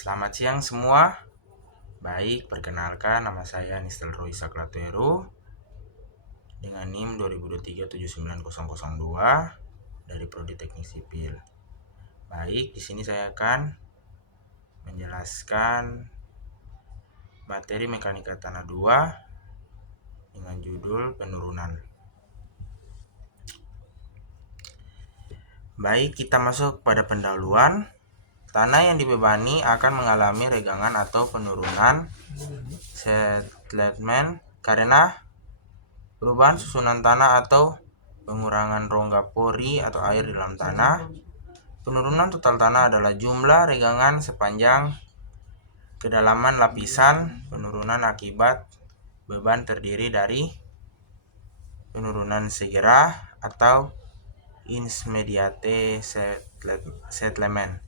Selamat siang semua. Baik, perkenalkan nama saya Nistelrooy Saklateru dengan NIM 2023-79002 dari Prodi Teknik Sipil. Baik, di sini saya akan menjelaskan materi Mekanika Tanah 2 dengan judul penurunan. Baik, kita masuk pada pendahuluan. Tanah yang dibebani akan mengalami regangan atau penurunan settlement karena perubahan susunan tanah atau pengurangan rongga pori atau air di dalam tanah. Penurunan total tanah adalah jumlah regangan sepanjang kedalaman lapisan penurunan akibat beban terdiri dari penurunan segera atau intermediate settlement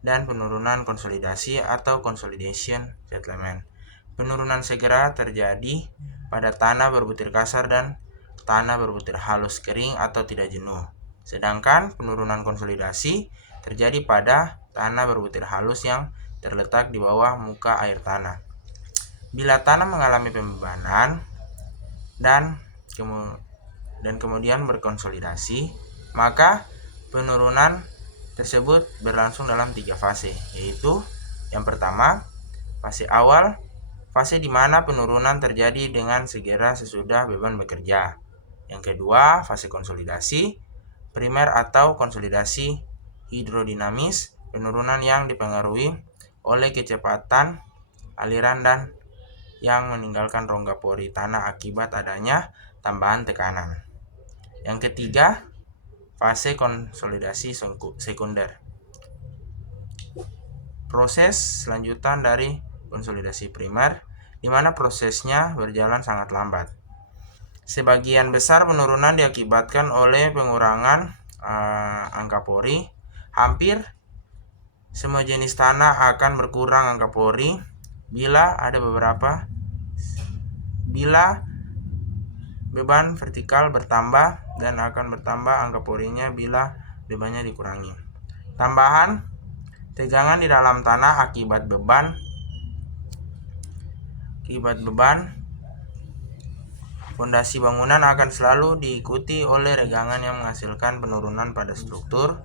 dan penurunan konsolidasi atau consolidation settlement. Penurunan segera terjadi pada tanah berbutir kasar dan tanah berbutir halus kering atau tidak jenuh. Sedangkan penurunan konsolidasi terjadi pada tanah berbutir halus yang terletak di bawah muka air tanah. Bila tanah mengalami pembebanan dan kemudian berkonsolidasi, maka penurunan tersebut berlangsung dalam 3 fase, yaitu yang pertama, fase awal, fase di mana penurunan terjadi dengan segera sesudah beban bekerja. Yang kedua, fase konsolidasi, primer atau konsolidasi hidrodinamis, penurunan yang dipengaruhi oleh kecepatan aliran dan yang meninggalkan rongga pori tanah akibat adanya tambahan tekanan. Yang ketiga, fase konsolidasi sekunder. Proses lanjutan dari konsolidasi primer, di mana prosesnya berjalan sangat lambat. Sebagian besar penurunan diakibatkan oleh pengurangan angka pori. Hampir semua jenis tanah akan berkurang angka pori bila beban vertikal bertambah dan akan bertambah angka porinya bila bebannya dikurangi. Tambahan tegangan di dalam tanah akibat beban fondasi bangunan akan selalu diikuti oleh regangan yang menghasilkan penurunan pada struktur.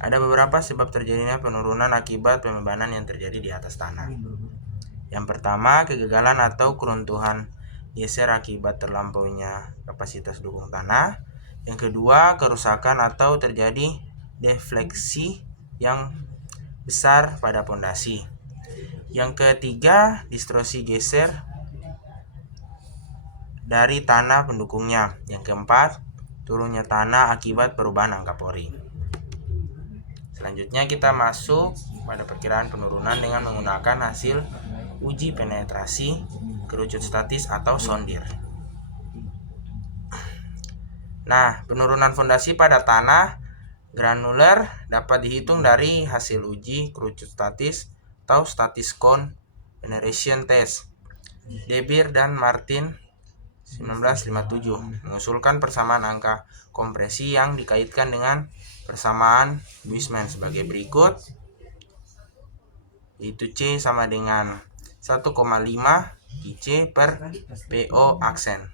Ada beberapa sebab terjadinya penurunan akibat pembebanan yang terjadi di atas tanah. Yang pertama, kegagalan atau keruntuhan geser akibat terlampauinya kapasitas dukung tanah. Yang kedua, kerusakan atau terjadi defleksi yang besar pada pondasi. Yang ketiga, distorsi geser dari tanah pendukungnya. Yang keempat, turunnya tanah akibat perubahan angka pori. Selanjutnya kita masuk pada perkiraan penurunan dengan menggunakan hasil uji penetrasi kerucut statis atau sondir. Nah, penurunan fondasi pada tanah granuler dapat dihitung dari hasil uji kerucut statis atau statis cone penetration test. De Beer dan Martin 1957 mengusulkan persamaan angka kompresi yang dikaitkan dengan persamaan Weismann sebagai berikut, yaitu C sama dengan 1,5 Qc per PO aksen.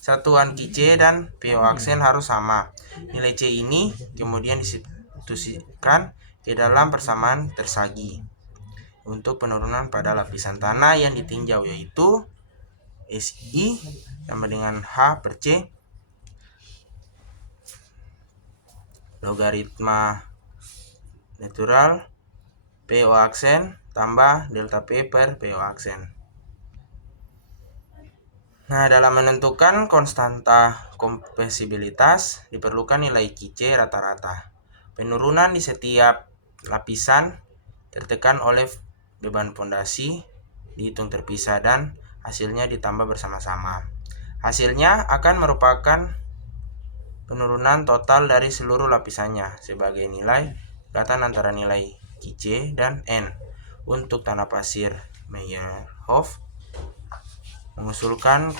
Satuan Qc dan PO aksen harus sama. Nilai C ini kemudian disubstitusikan ke dalam persamaan tersagi untuk penurunan pada lapisan tanah yang ditinjau, yaitu SI sama dengan H per C logaritma natural PO aksen tambah delta P per PO aksen. Nah, dalam menentukan konstanta kompresibilitas diperlukan nilai Qc rata-rata. Penurunan di setiap lapisan tertekan oleh beban fondasi dihitung terpisah dan hasilnya ditambah bersama-sama. Hasilnya akan merupakan penurunan total dari seluruh lapisannya sebagai nilai dekatan antara nilai Qc dan N. Untuk tanah pasir, Meyerhof mengusulkan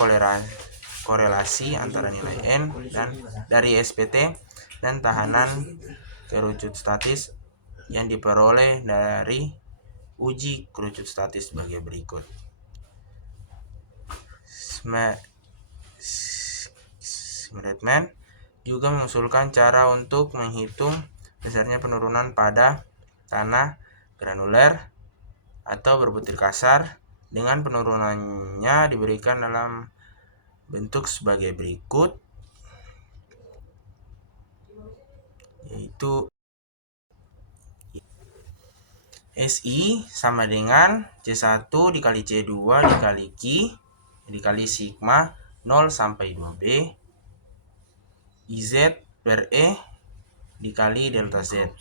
korelasi antara nilai N dan dari SPT dan tahanan kerucut statis yang diperoleh dari uji kerucut statis sebagai berikut. Schmedeman juga mengusulkan cara untuk menghitung besarnya penurunan pada tanah granuler atau berbutir kasar dengan penurunannya diberikan dalam bentuk sebagai berikut, yaitu SI sama dengan C1 dikali C2 dikali Q dikali sigma 0 sampai 2B IZ per E dikali delta Z.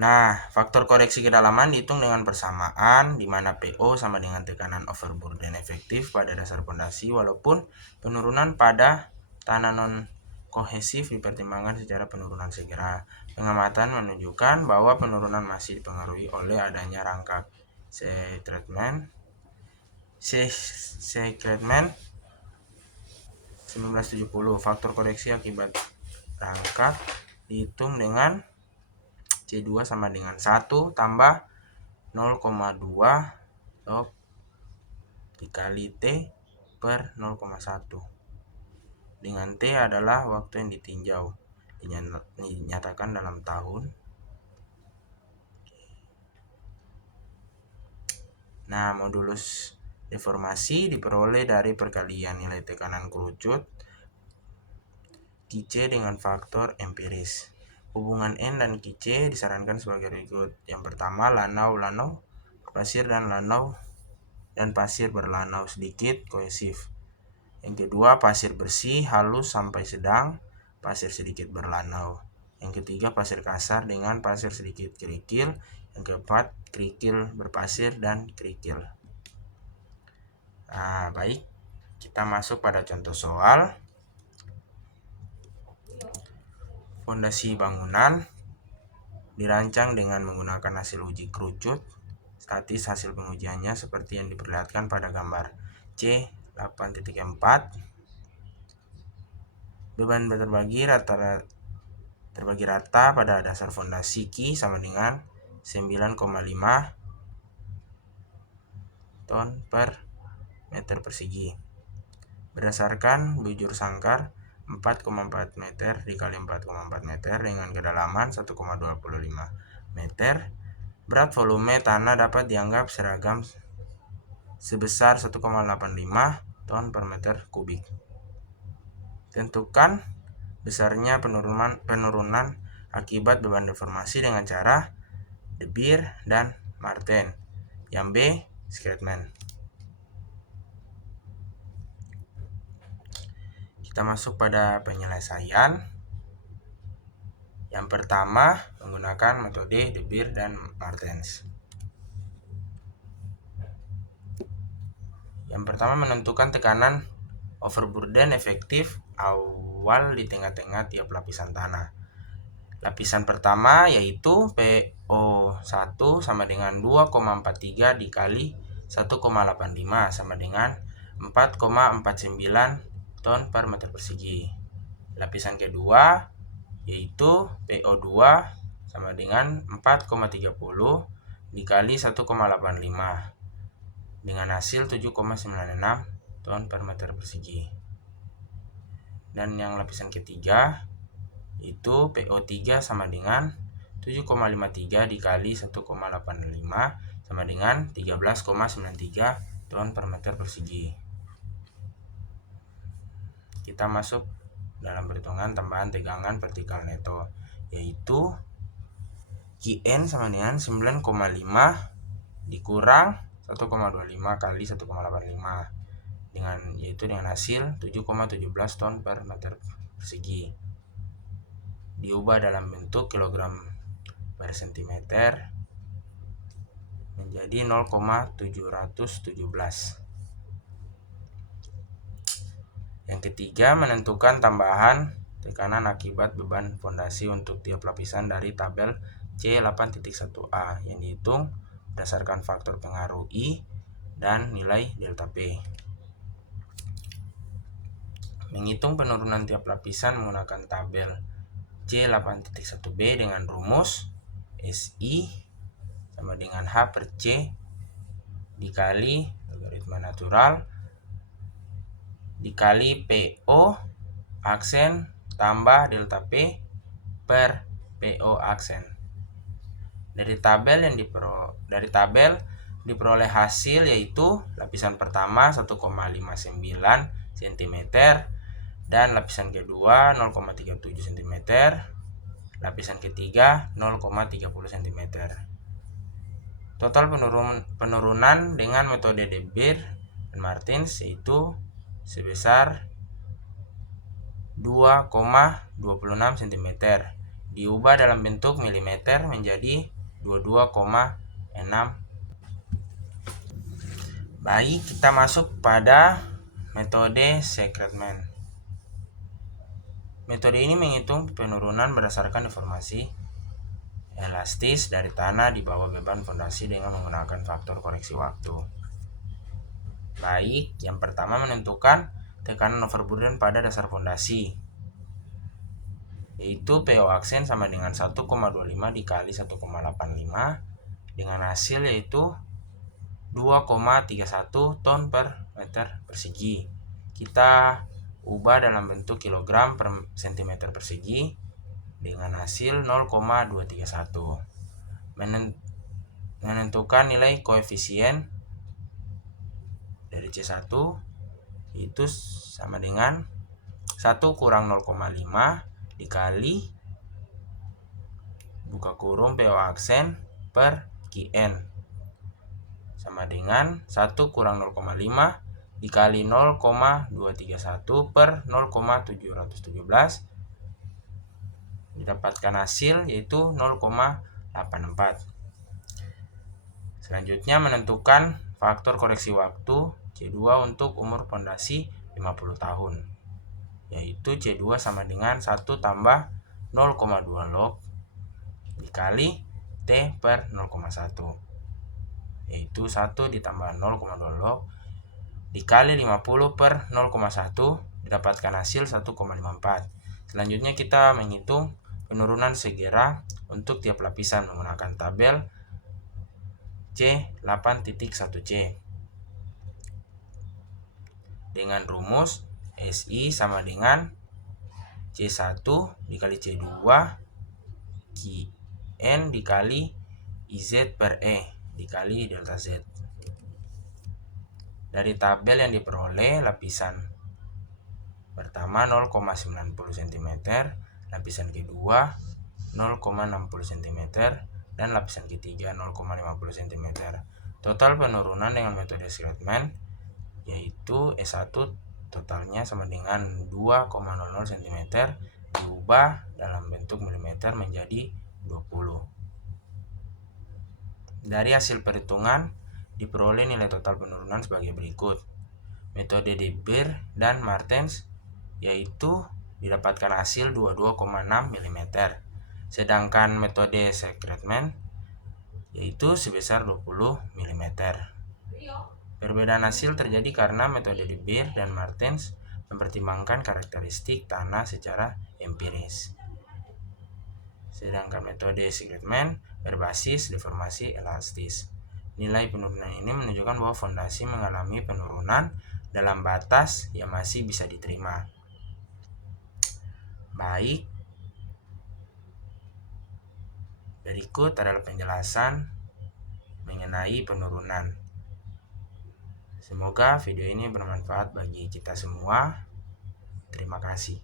Nah, faktor koreksi kedalaman dihitung dengan persamaan, di mana PO sama dengan tekanan overburden efektif pada dasar pondasi, walaupun penurunan pada tanah non-kohesif dipertimbangkan secara penurunan segera. Pengamatan menunjukkan bahwa penurunan masih dipengaruhi oleh adanya rangkap Seidman 1970. Faktor koreksi akibat rangkap dihitung dengan C2 sama dengan 1 tambah 0,2 log dikali T per 0,1, dengan T adalah waktu yang ditinjau, dinyatakan dalam tahun. Nah, modulus deformasi diperoleh dari perkalian nilai tekanan kerucut QC dengan faktor empiris. Hubungan N dan QC disarankan sebagai berikut. Yang pertama, lanau berpasir dan pasir berlanau sedikit kohesif. Yang kedua, pasir bersih halus sampai sedang, pasir sedikit berlanau. Yang ketiga, pasir kasar dengan pasir sedikit kerikil. Yang keempat, kerikil berpasir dan kerikil. Nah, baik, kita masuk pada contoh soal. Fondasi bangunan dirancang dengan menggunakan hasil uji kerucut statis. Hasil pengujiannya seperti yang diperlihatkan pada gambar C 8.4. Beban terbagi rata pada dasar fondasi Q sama dengan 9,5 ton per meter persegi. Berdasarkan bujur sangkar 4,4 meter dikali 4,4 meter dengan kedalaman 1,25 meter, berat volume tanah dapat dianggap seragam sebesar 1,85 ton per meter kubik. Tentukan besarnya penurunan akibat beban deformasi dengan cara De Beer dan Marten. Yang B, Schmedeman. Kita masuk pada penyelesaian. Yang pertama, menggunakan metode De Beer dan Martens. Yang pertama, menentukan tekanan overburden efektif awal di tengah-tengah tiap lapisan tanah. Lapisan pertama yaitu PO1 sama dengan 2,43 dikali 1,85 sama dengan 4,49 ton per meter persegi. Lapisan kedua yaitu PO2 sama dengan 4,30 dikali 1,85 dengan hasil 7,96 ton per meter persegi. Dan yang lapisan ketiga itu PO3 sama dengan 7,53 dikali 1,85 sama dengan 13,93 ton per meter persegi. Kita masuk dalam perhitungan tambahan tegangan vertikal neto, yaitu Qn sama dengan 9,5 dikurang 1,25 kali 1,85 yaitu dengan hasil 7,17 ton per meter persegi. Diubah dalam bentuk kilogram per sentimeter menjadi 0,717. Yang ketiga, menentukan tambahan tekanan akibat beban fondasi untuk tiap lapisan dari tabel C8.1a yang dihitung berdasarkan faktor pengaruh I dan nilai delta P. menghitung penurunan tiap lapisan menggunakan tabel C8.1b dengan rumus SI sama dengan H per C dikali logaritma natural dikali PO aksen tambah delta P per PO aksen. Dari tabel diperoleh hasil yaitu lapisan pertama 1,59 cm dan lapisan kedua 0,37 cm, lapisan ketiga 0,30 cm. Total penurunan dengan metode De Beer dan Martens yaitu sebesar 2,26 cm diubah dalam bentuk milimeter menjadi 22,6. Baik, kita masuk pada metode Secretman. Metode ini menghitung penurunan berdasarkan deformasi elastis dari tanah di bawah beban fondasi dengan menggunakan faktor koreksi waktu. Baik, yang pertama menentukan tekanan overburden pada dasar fondasi, yaitu PO aksen sama dengan 1,25 dikali 1,85 dengan hasil yaitu 2,31 ton per meter persegi. Kita ubah dalam bentuk kilogram per sentimeter persegi dengan hasil 0,231. Menentukan nilai koefisien dari C1 itu sama dengan 1 kurang 0,5 dikali buka kurung PO aksen per Qn sama dengan 1 kurang 0,5 dikali 0,231 per 0,717 didapatkan hasil yaitu 0,84. Selanjutnya menentukan faktor koreksi waktu C2 untuk umur fondasi 50 tahun, yaitu C2 sama dengan 1 tambah 0,2 log dikali T per 0,1, yaitu 1 ditambah 0,2 log dikali 50 per 0,1 didapatkan hasil 1,54. Selanjutnya kita menghitung penurunan segera untuk tiap lapisan menggunakan tabel C8.1C dengan rumus SI sama dengan C1 dikali C2 Qn dikali IZ per E dikali delta Z. Dari tabel yang diperoleh, lapisan pertama 0,90 cm, lapisan kedua 0,60 cm, dan lapisan ketiga 0,50 cm. Total penurunan dengan metode Secretman yaitu S1 totalnya sama dengan 2,00 cm diubah dalam bentuk milimeter menjadi 20. Dari hasil perhitungan diperoleh nilai total penurunan sebagai berikut. Metode De Beer dan Martens yaitu didapatkan hasil 22,6 mm, sedangkan metode Secretman yaitu sebesar 20 mm. Perbedaan hasil terjadi karena metode De Beer dan Martens mempertimbangkan karakteristik tanah secara empiris, sedangkan metode Secretman berbasis deformasi elastis. Nilai penurunan ini menunjukkan bahwa fondasi mengalami penurunan dalam batas yang masih bisa diterima. Baik, berikut adalah penjelasan mengenai penurunan. Semoga video ini bermanfaat bagi kita semua. Terima kasih.